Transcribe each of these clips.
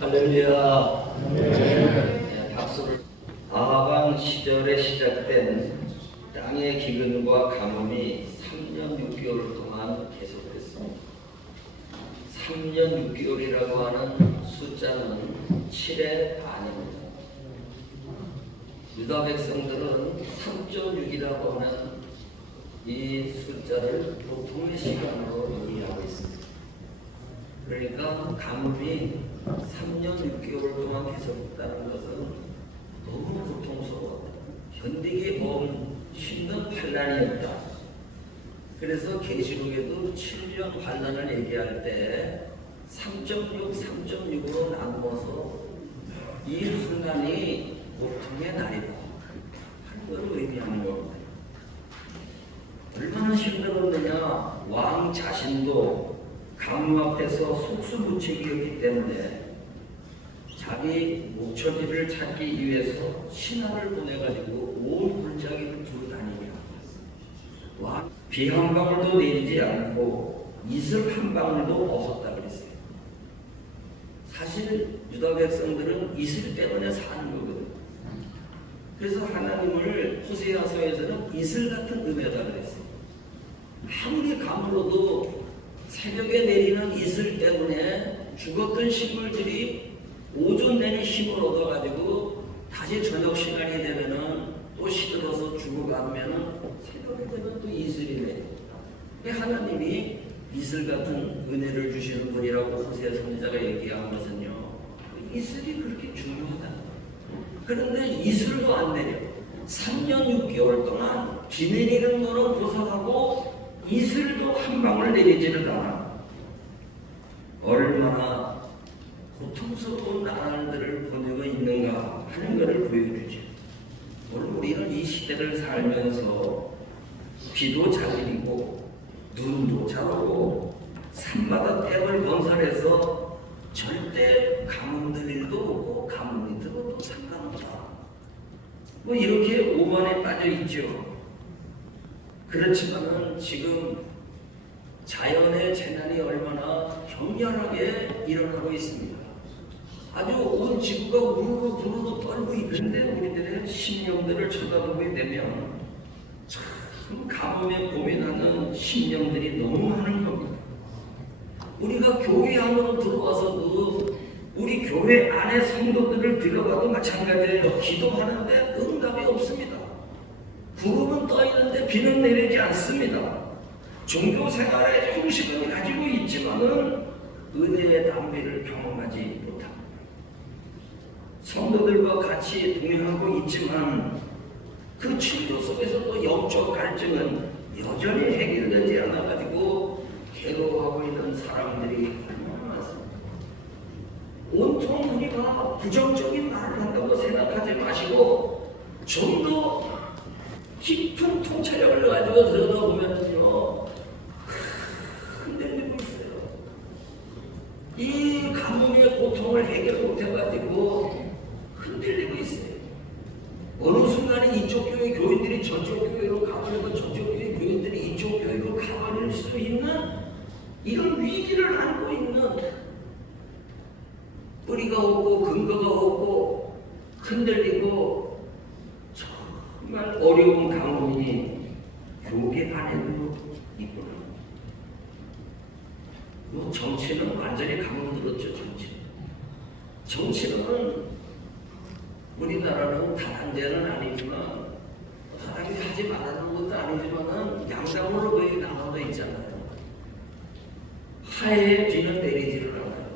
할렐루야. 네, 박수를. 아하방 시절에 시작된 땅의 기근과 가뭄이 3년 6개월 동안 계속됐습니다. 3년 6개월이라고 하는 숫자는 7의 반입니다. 유다 백성들은 3.6이라고 하는 이 숫자를 보통의 시간으로 이해하고 있습니다. 그러니까 가뭄이 3년 6개월 동안 계속했다는 것은 너무 고통스러웠다. 견디기 힘든 환난이었다. 그래서 계시록에도 7년 환난을 얘기할 때 3.6, 3.6으로 나누어서 이 환난이 고통의 날이다 하는 것을 의미하는 겁니다. 얼마나 힘들었느냐. 왕 자신도 가뭄 앞에서 속수무책이었기 때문에 자기 목처지를 찾기 위해서 신하를 보내가지고 온 골짜기를 두고 다니며 비 한 방울도 내리지 않고 이슬 한 방울도 없었다 그랬어요. 사실 유다 백성들은 이슬 때문에 사는 거거든요. 그래서 하나님을 호세아서에서는 이슬 같은 은혜다 그랬어요. 아무리 가물어도 새벽에 내리는 이슬 때문에 죽었던 식물들이 오전 내내 힘을 얻어가지고 다시 저녁 시간이 되면은 또 시들어서 죽어가면은 새벽에 되면 또 이슬이 내려. 하나님이 이슬 같은 은혜를 주시는 분이라고 호세아 선지자가 얘기한 것은요, 이슬이 그렇게 중요하다. 그런데 이슬도 안 내려. 3년 6개월 동안 비 내리는 거는 고사하고 이슬도 한 방울 내리지를 않아. 얼마나 고통스러운 날들을 보내고 있는가 하는 것을 보여주죠. 오늘 우리는 이 시대를 살면서 비도 잘 내리고 눈도 잘 오고 산마다 댐을 건설해서 절대 가뭄 들 일도 없고 가뭄이 들어도 상관없다. 뭐 이렇게 오만에 빠져 있죠. 그렇지만은 지금 자연의 재난이 얼마나 격렬하게 일어나고 있습니다. 아주 온 지구가 우르르 부르르 떨고 있는데 우리들의 심령들을 쳐다보게 되면 참 가뭄에 고민하는 심령들이 너무 많은 겁니다. 우리가 교회 안으로 들어와서도 우리 교회 안에 성도들을 들어가도 마찬가지예요. 기도하는데 응답이 없습니다. 구름은 떠 있는데 비는 내리지 않습니다. 종교 생활에 형식은 가지고 있지만은 은혜의 담비를 경험하지 못합니다. 성도들과 같이 동행하고 있지만 그 친교 속에서도 영적 갈증은 여전히 해결되지 않아가지고 괴로워하고 있는 사람들이 얼마나 많습니다. 온통 우리가 부정적인 말을 한다고 생각하지 마시고 좀 더 깊은 통찰력을 가지고 들여다보면요, 흔들리고 있어요. 이 가뭄의 고통을 해결 못해가지고 흔들리고 있어요. 어느 순간에 이쪽 교회 교인들이 저쪽 교회로 가버리고 저쪽 교회 교인들이 이쪽 교회로 가버릴 수 있는 이런 위기를 안고 있는, 뿌리가 없고 근거가 없고 흔들리고 정말 어려운 가뭄이 교회 안에도 있구나. 뭐 정치는 완전히 가뭄 들었죠. 정치는 우리나라는 다단계는 아니지만 다단계 하지 말라는 것도 아니지만은 양당으로 거의 나눠져 있잖아요. 하에 비는 내리지를 않아요.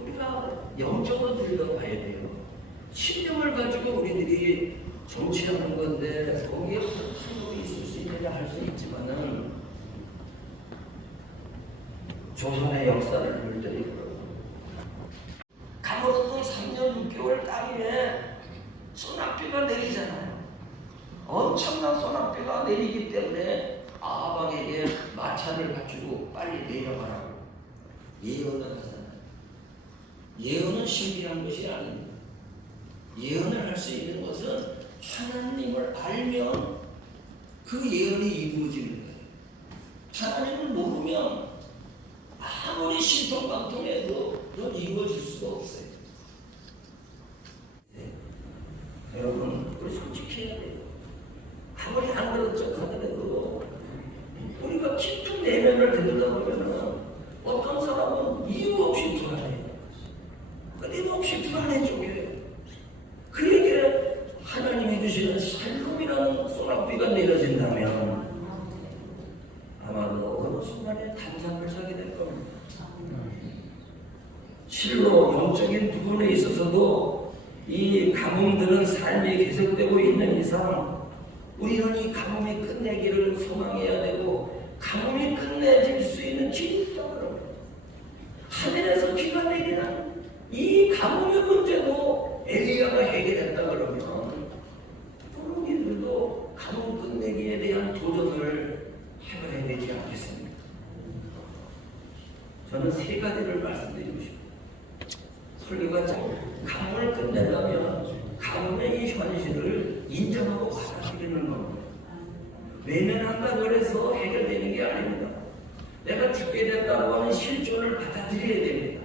우리가 영적으로 들여다봐야 돼요. 신념을 가지고 우리들이 정치하는 건데 거기에 한국이 있을 수 있느냐 할 수 있지만은 조선의 역사를 물들이고 가물었던 3년 6개월 땅 위에 소낙비가 내리잖아요. 엄청난 소낙비가 내리기 때문에 아합에게 마차를 갖추고 빨리 내려가라고 예언을 하잖아요. 예언은 신비한 것이 아닙니다. 예언을 할 수 있는 것은 하나님을 알면 그 예언이 이루어지는 거예요. 하나님을 모르면 아무리 신통방통해도 그건 이루어질 수가 없어요. 네. 여러분, 우리 솔직히 해야 돼요. 아무리 안 그런 척 하더라도 우리가 깊은 내면을 들여다보면 어떤 사람은 이유 없이 불안해요. 끊임없이 불안해 쪼개요. 그에게 하나님 해주시는 살금이라는 소낙비가 내려진다면 아마도 어느 순간에 단잠을 자게 될 겁니다. 실로 영적인 부분에 있어서도 이 가뭄들은 삶이 계속되고 있는 이상 우리는 이 가뭄이 끝내기를 소망해야 되고, 가뭄이 끝내질 수 있는 길이 있다고 합니다. 하늘에서 비가 내리는 이 가뭄의 문제도 엘리야가 해결했다 그러면 우리들도 가뭄 끝내기에 대한 도전을 해봐야 되지 않겠습니까? 저는 세 가지를 말씀드리고 싶습니다. 설교가 가뭄을 끝내려면 가뭄의 이 현실을 인정하고 받아들이는 겁니다. 외면한다고 해서 해결되는 게 아닙니다. 내가 죽게 된다고 하는 실존을 받아들여야 됩니다.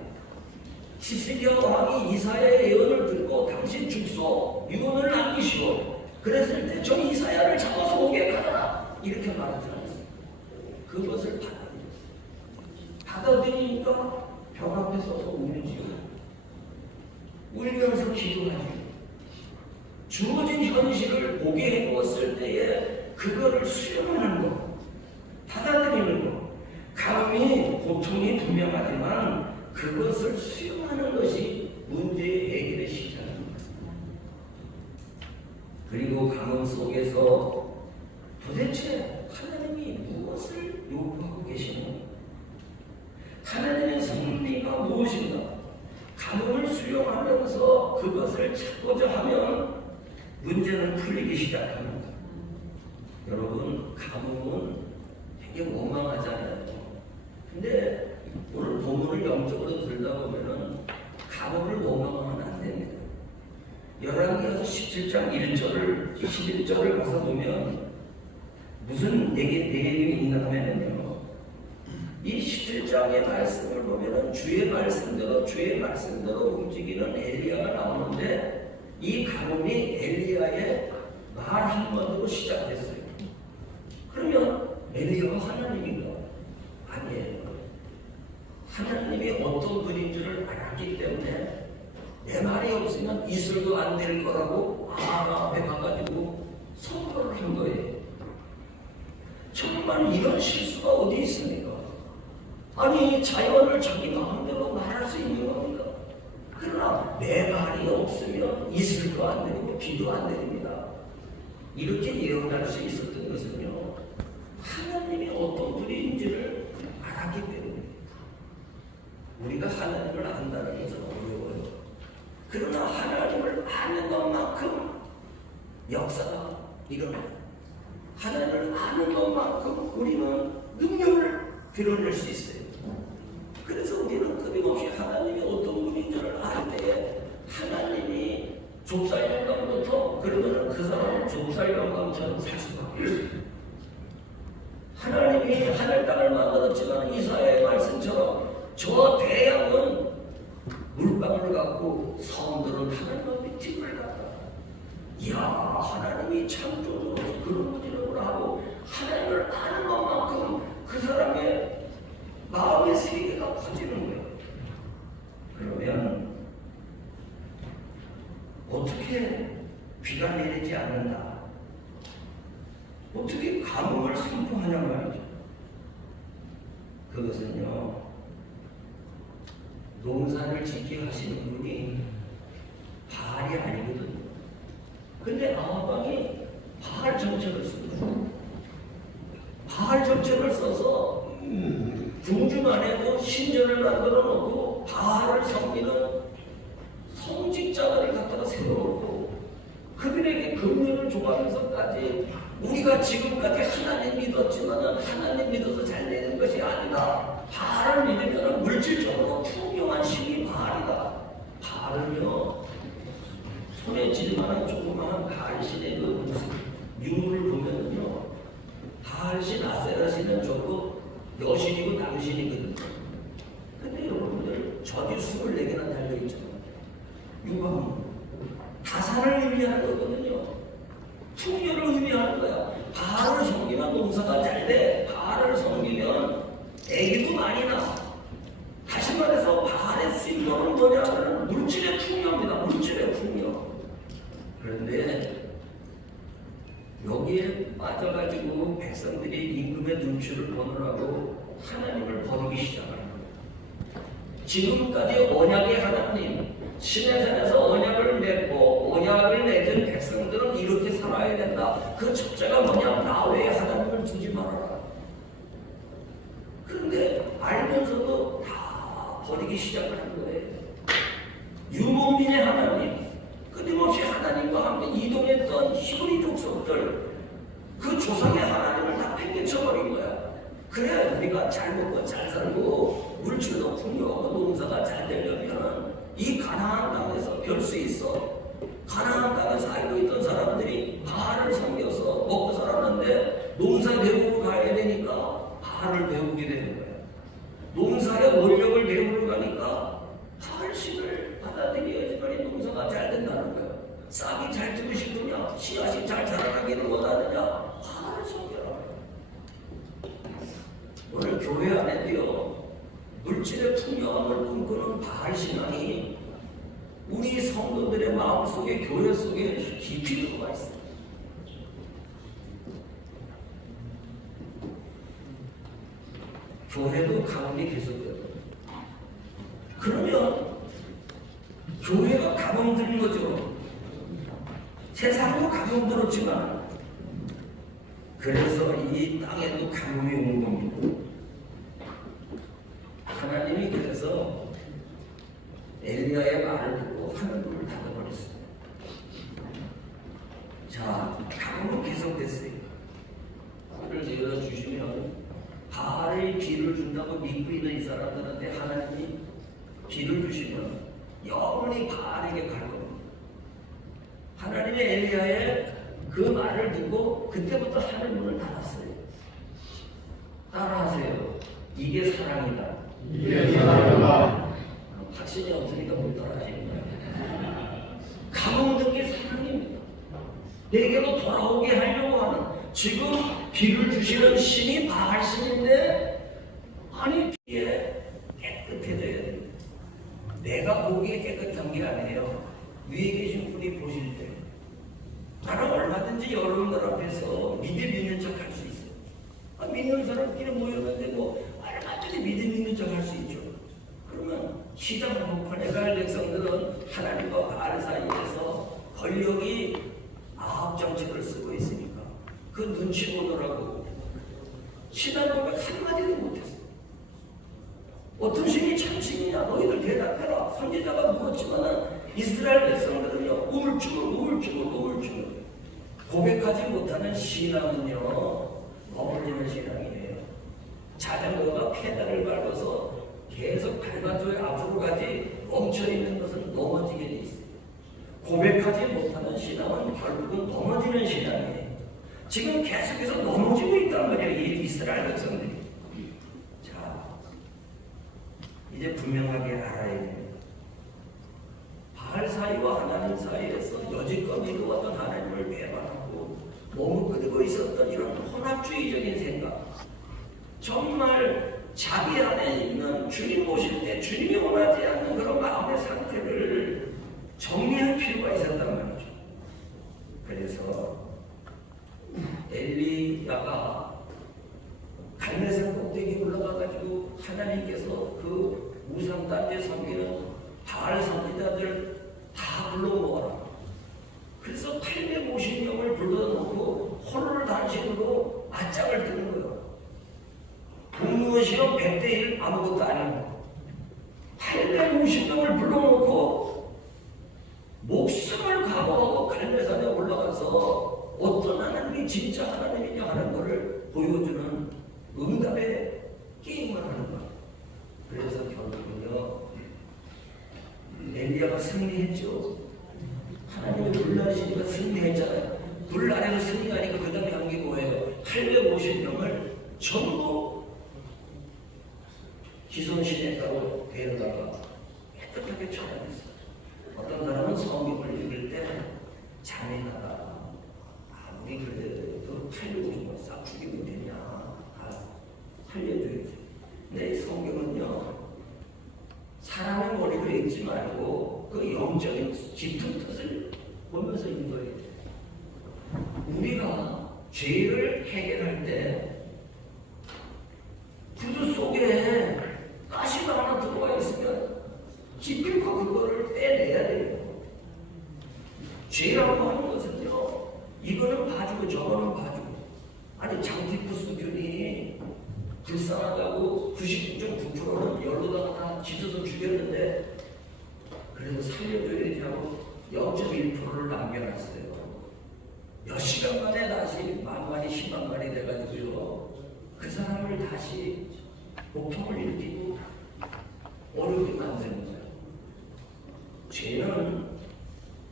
히스기야 왕이 이사야의 예언을 듣고 당신 죽소, 유언을 남기시오. 그랬을 때 저 이사야를 잡아서 오게 가라, 이렇게 말하지 않았습니다. 그것을 받아들이니까 벽 앞에 서서 울지요. 울면서 기도하지요. 주어진 현실을 보게 해두었을 때에 그거를 수용하는 것, 받아들이는 것. 가뭄이 고통이 분명하지만 그것을 수용하는 것이 문제의 해결의 시작입니다. 그리고 가뭄 속에서 도대체 하나님이 무엇을 요구하고 계시는가? 하나님의 섭리가 무엇인가? 가뭄을 수용하면서 그것을 찾고자 하면 문제는 풀리기 시작합니다. 여러분, 가뭄은 되게 원망하잖아요. 근데 오늘 본문을 영적으로 들다 보면은 가뭄을 원망하면 안 됩니다. 열왕기서 17장 1절을 11절을 가서 보면 무슨 내용이 있나 하면요, 이 17장의 말씀을 보면은 주의 말씀대로 움직이는 엘리야가 나오는데 이 가뭄이 엘리야의 말 한마디로 시작됐어요. 그러면 엘리야가 하나님인가? 아니에요. 하나님이 어떤 분인 줄을 알았기 때문에 내 말이 없으면 이슬도 안 될 거라고 앞에 가가지고 선포를 한 거예요. 정말 이런 실수가 어디 있습니까? 아니, 자연을 자기 마음대로 말할 수 있는 겁니까? 그러나 내 말이 없으면 이슬도 안 내리고 비도 안 내립니다. 이렇게 예언할 수 있었던 것은요, 하나님이 어떤 분인지를 알았기 때문에. 우리가 하나님을 안다는 것은 어려워요. 그러나 하나님을 아는 것만큼 역사가 일어나요. 하나님을 아는 것만큼 우리는 능력을 드러낼 수 있어요. 그래서 우리는 끊임없이 하나님이 어떤 분인지를 알 때에 하나님이 좁쌀 영감부터 그러면 그 사람은 좁쌀 영감처럼 살 수밖에 없어요. 하나님이 하늘 땅을 만들었지만 이사야의 말씀처럼 저 대양은 물방울 같고 성들은 하늘 높이 팁을 갖다. 이야, 하나님이 창조주로서 그런 분이라고 하고 하나님을 아는 것만큼 그 사람의 마음의 세계가 커지는 거예요. 그러면 어떻게 비가 내리지 않는다? 어떻게 가뭄을 선포하냐 말이죠. 그것은요, 농사를 짓게 하시는 분이 바알이 아니거든요. 근데 아합방이 바알 정책을 씁니다. 바알 정책을 써서 궁중 안에도 신전을 만들어 놓고 바알을 섬기는 성직자들을 갖다가 세워놓고 그들에게 금령을 줘가면서까지 우리가 지금까지 하나님 믿었지만 하나님 믿어서 잘 되는 것이 아니다. 바알을 믿으면 물질적으로 풍요한 신이 바알이다. 바알은요, 손에 쥘만한 조그마한 바알신의 그 모습, 유물을 보면은요, 바알신 아세라신은 저거 여신이고 남신이거든요. 근데 여러분들 저기 24개나 달려있잖아요. 유방 다산을 의미하는 거거든요. 풍요를 의미하는 거야. 바알을 섬기면 농사가 잘 돼. 바알을 섬기면 애기도 많이 나. 다시 말해서 바알의 심볼은 뭐냐면 물질의 풍요입니다. 물질의 풍요. 그런데 여기에 빠져가지고 백성들이 임금의 눈치를 보느라고 하나님을 버리기 시작하는 거예요. 지금까지 언약의 하나님, 시내산에서 언약을 맺고 언약을 맺은 백성들은 이렇게 살아야 된다. 그 첫째가 뭐냐? 나 외에 하나님을 두지 말아라. 그런데 알면서도 다 버리기 시작하는 거예요. 유목민의 하나님, 끊임없이 하나님과 함께 이동했던 히브리 족속들, 그 조상의 하나님을 다 팽개쳐버린 거야. 그래야 우리가 잘 먹고 잘 살고 물질도 풍요하고 농사가 잘 되려면 이 가나안 땅에서 별 수 있어. 가나안 땅에 살고 있던 사람들이 바알을 섬겨서 먹고 살았는데 농사 배우러 가야 되니까 바알을 배우게 되는 거야. 농사의 원력을 배우러 가니까 바알신을 받아들여야지만 농사가 잘 된다는 거야. 싹이 잘 트고 싶으냐? 씨앗이 잘 자라나기를 원하느냐? 바알을 섬겨라. 오늘 교회 안에도요, 물질의 풍요함을 꿈꾸는 바알 신앙이 우리 성도들의 마음속에, 교회 속에 깊이 들어가 있어요. 교회도 가뭄이 계속돼요. 그러면 교회가 가뭄 들은 거죠. 세상도 가뭄 들었지만 그래서 이 땅에도 가뭄이 온 겁니다. 하나님이 그래서 엘리야의 말을 듣고 하늘문을 닫아버렸어요. 자, 가뭄은 계속됐어요. 하늘을 열어주시면 바알의 비를 준다고 믿고 있는 이 사람들한테 하나님이 비를 주시면 영원히 바알에게 갈 겁니다. 하나님의 엘리야의 그 말을 듣고 그때부터 하늘문을 닫았어요. 따라하세요. 이게 사랑이다. 이게 사랑이다. 확신이 없으니까 못 따라하시는 거예요. 가뭄 든 게 사랑입니다. 내게로 돌아오게 하려고 하는, 지금 비를 주시는 신이 바알 신인데, 아니 비에 깨끗해져야 됩니다. 내가 보기에 깨끗한 게 아니에요. 위에 계신 분이 보실 때 나는 얼마든지 여러분들 앞에서 믿음 있는 척 할 수 있어요. 믿는 사람끼리 모였는데 뭐 얼마든지 믿음 있는 척 할 수 있죠. 그러면 시장 한복판에 갈 백성들은 하나님과 바알 사이에서 권력이 아합 정책을 쓰고 있으니까 그 눈치 보느라고 신앙 고백 한마디도 못했어. 어떤 신이 참신이냐? 너희들 대답해라. 선지자가 물었지만 이스라엘 백성들은요, 우울증을 고백하지 못하는 신앙은요, 넘어지는 신앙이에요. 자전거가 페달을 밟아서 계속 밟아줘야 앞으로 가지, 멈춰있는 것은 넘어지게 돼 있어요. 고백하지 못하는 신앙은 결국은 넘어지는 신앙이에요. 지금 계속해서 넘어지고 있단 말이에요, 이 이스라엘 백성들이. 자, 이제 분명하게 알아야 돼요. 바알 사이와 하나님 사이에서 여지껏 믿어왔던 하나님을 배반하고 머뭇거리고 있었던 이런 혼합주의적인 생각, 정말 자기 안에 있는 주님 보실 때 주님이 원하지 않는 그런 마음의 상태를 정리할 필요가 있었단 말이죠. 그래서 엘리야가 갈멜산 꼭대기 올라가가지고 하나님께서 그 우상단지 섬기는 바알 선지자들 다 불러모아라. 그래서 850명을 불러놓고 홀로 단신으로 맞짱을 뜨는 거예요. 공무원시험 100대1 아무것도 아니고 850명을 불러놓고 목숨을 각오하고 갈멜산에 올라가서 어떤 하나님이 진짜 하나님이냐 하는 것을 보여주는 응답의 게임을 하는 거예요. 그래서 결국은요, 엘리야 엘리야가 승리했죠. 하나님의 불나시니까 승리했잖아요. 불 아래로 승리하니까 그 다음에 한 게 뭐예요? 850명을 전부 기손시내가로 데려다가 깨끗하게 처단했어요. 어떤 사람은 성경을 읽을 때 잔인하다. 아무리 그래도 850명 싹 죽이면 되냐. 살려줘야지. 근데 이 성경은요, 사람의 머리로 읽지 말고 그 영적인 깊은 뜻을 보면서 읽어야 돼. 우리가 죄를 해결할 때 구두 속에 가시가 하나 들어가 있으면 기필코 그거를 빼내야 돼요. 죄라고 하는 것은요, 이거는 봐주고 저거는 봐주고. 아니 장티푸스균이 불쌍하다고 99.9%는 열로다가 다 짖어서 죽였는데 그래도 살려줘야지 하고 0.1%를 남겨놨어요. 몇 시간 만에 다시 만만이 10만 마리 돼가지고요, 그 사람을 다시 목통을 일으키고 어렵게 만드는 거예요. 죄는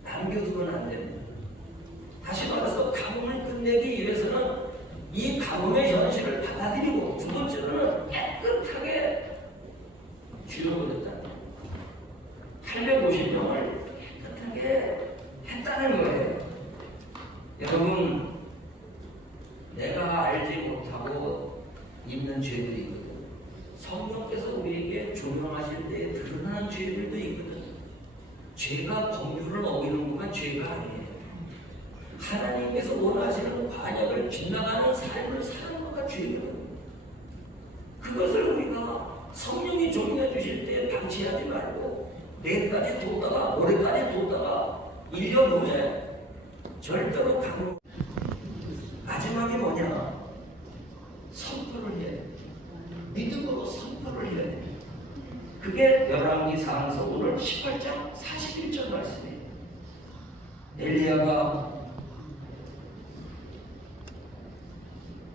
남겨두면 안 됩니다. 다시 말해서 가뭄을 끝내기 위해서는 이 가뭄의 현실을 받아들이고, 두 번째로는 깨끗하게 죽여버렸다. 850명을 깨끗하게 했다는 거예요. 여러분, 내가 알지 못하고 있는 죄들이 있거든. 성령께서 우리에게 조명하실 때 드러나는 죄들도 있거든. 죄가 법률을 어기는구만 죄가 아니에요. 하나님께서 원하시는 관역을 빗나가는 삶을 사는 것가 죄거든요. 그것을 우리가 성령이 조명해 주실 때 방치하지 말고 내일까지 뒀다가 모레까지 뒀다가 1년 후에 절대로 가는. 마지막이 뭐냐? 선포를 해. 믿음으로 선포를 해. 그게 열왕기상서 오늘 18장 41절 말씀이에요. 엘리야가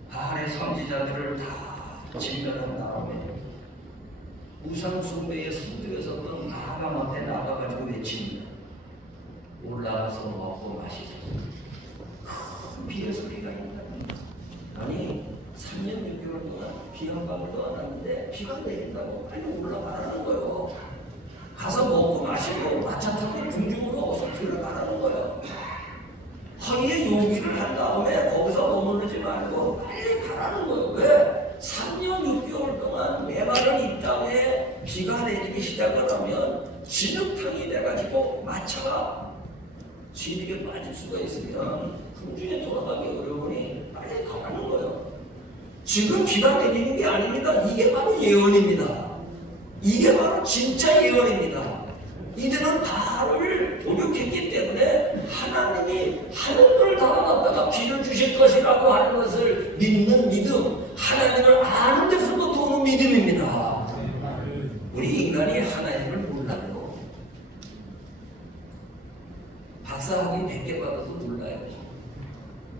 바알의 선지자들을 다 진멸한 다음에 우상 숭배의 성들에 섰던 나감 앞에 나가가지고 외칩니다. 올라가서 먹고 마시소서. 큰 비의 소리가 있다. 아니 3년 6개월 동안 비 한 방울도 안 왔는데 비가 내린다고 빨리 올라가라는 거예요. 가서 먹고 마시고 마차 타고 궁중으로 어서 들어가라는 거예요. 허위에 용기를 한 다음에 거기서 머무르지 말고 빨리 가라는 거예요. 왜? 3년 6개월 동안 메마른 이 땅에 비가 내리기 시작을 하면 진흙탕이 돼가지고 마차가 진흙에 빠질 수가 있으면 궁중에 돌아가기 어려우니 빨리 가라는 거예요. 지금 비가 내리는 게 아닙니다. 이게 바로 예언입니다. 이게 바로 진짜 예언입니다. 이들은 바알을 도륙했기 때문에 하나님이 하늘을 달아놨다가 비를 주실 것이라고 하는 것을 믿는 믿음, 하나님을 아는 데서부터 오는 믿음입니다. 우리 인간이 하나님을 몰라요. 박사학위 100개 받아도 몰라요.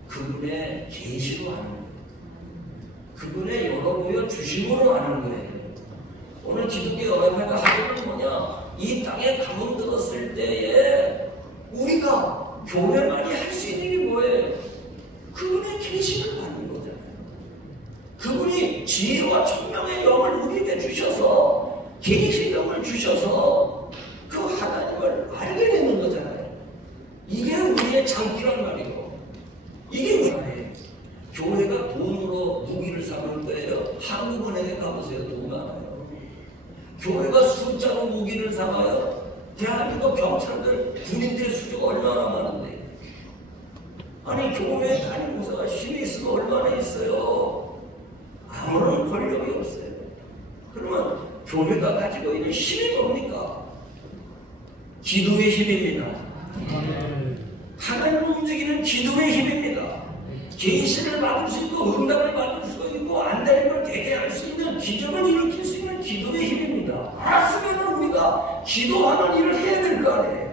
그분의 계시로 아는 거예요. 그분의 여러 보여 주심으로 아는 거예요. 오늘 기독교 연합회가 하는 뭐냐? 이 땅에 가뭄 들었을 때에 우리가 교회만이 할 수 있는 게 뭐예요? 그분의 계시를 받는 거잖아요. 그분이 지혜와 청명의 영을 우리에게 주셔서 계시의 영을 주셔서 그 하나님을 알게 되는 거잖아요. 이게 우리의 장기란 말이고, 이게 우리의 교회가 돈으로 무기를 사는 거예요. 한국은행에 가보세요. 돈 많아요. 교회가 숫자로 무기를 사가요. 대한민국 경찰들, 군인들의 수주가 얼마나 많은데. 아니 교회에 담임 목사가 힘이 있으면 얼마나 있어요. 아무런 권력이 없어요. 그러면 교회가 가지고 있는 힘이 뭡니까? 기도의 힘입니다. 하나님을 움직이는 기도의 힘입니다. 계시를 받을 수 있고 응답을 받을 수 있고 안 되는 걸 되게 할 수 있는 기적을 일으킬 수 있는 기도의 힘입니다. 알았으면 우리가 기도하는 일을 해야 될 거 아니에요.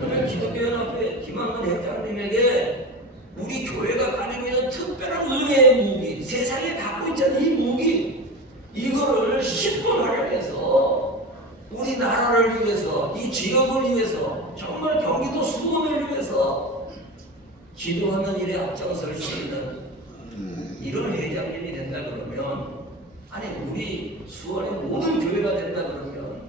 그러면 기독교연합회 김한근 회장님에게 우리 교회가 가지고 있는 특별한 은혜의 무기, 세상에 갖고 있잖아요. 이 무기, 이거를 10분 활용해서 우리 나라를 위해서, 이 지역을 위해서, 정말 경기도 수도를 위해서 기도하는 일에 앞장설 수 있는 이런 회장님이 된다 그러면, 아니 우리 수원의 모든 교회가 된다 그러면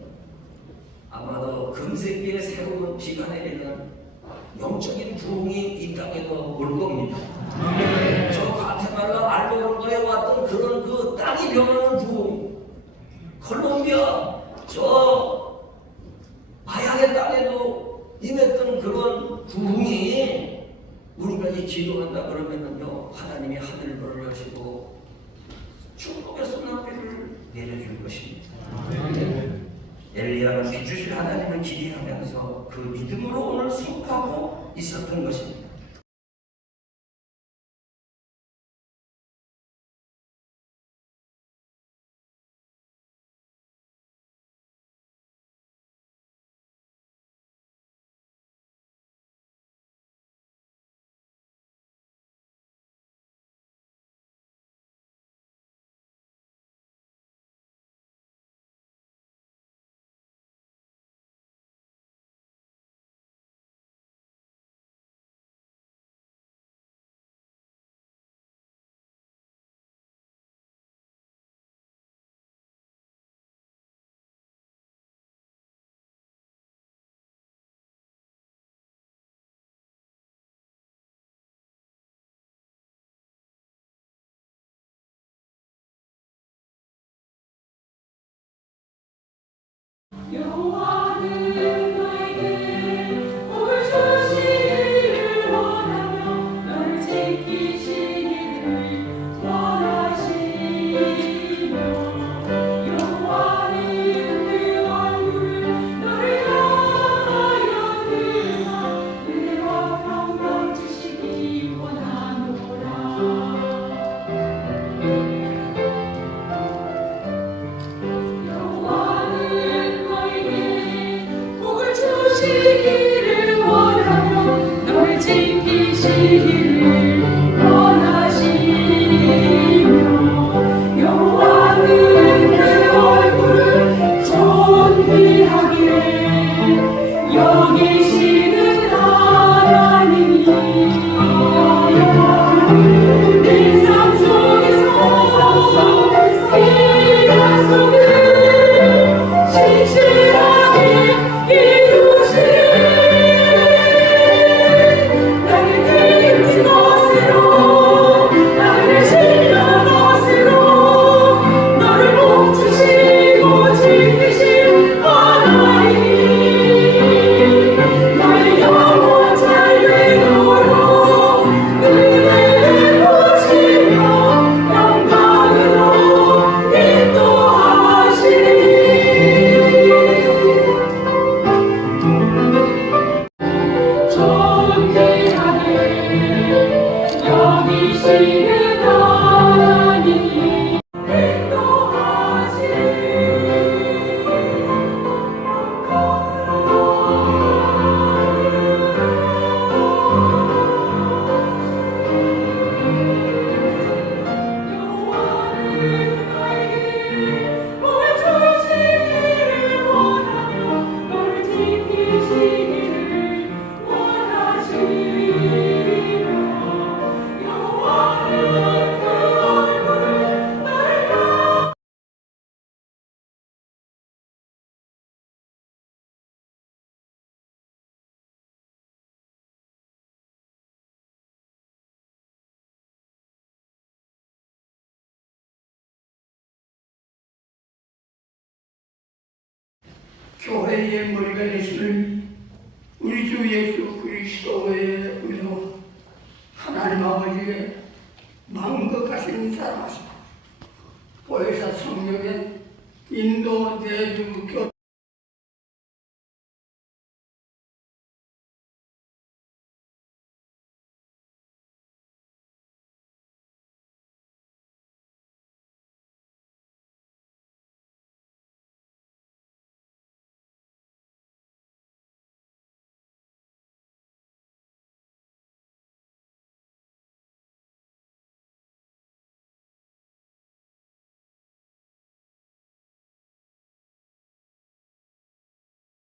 아마도 금세기에 새로운 비가 내리는 영적인 부흥이 이 땅에도 올 겁니다. 저 과테말라 알베르가에 왔던 그런 그 땅이 변하는 부흥, 콜롬비아 저 마약의 땅에도 임했던 그런 부흥이 우리가 이 기도한다 그러면은요, 하나님이 하늘을 열어주시고 축복의 소나비를 내려줄 것입니다. 엘리야가 비주실 하나님을 기대하면서 그 믿음으로 오늘 선포하고 있었던 것입니다. 여호와는 너에게 복을 주시기를 원하며 너를 지키시기를 원하시며 여호와는 그 얼굴을 너를 향하여 들으사 은혜와 평강 주시기 원하노라. 주시기를 원하며 너를 지키시기를 원하시며 여호와는 그 얼굴을 존귀하게 여기시는 하나님이여. 내 삶 속에서 이 약속을 신실하게 교회의 머리가 되시는 우리 주 예수 그리스도의 은혜와 하나님 아버지의 만극하신 사랑하시고 보혜사 성령의 인도 내주 교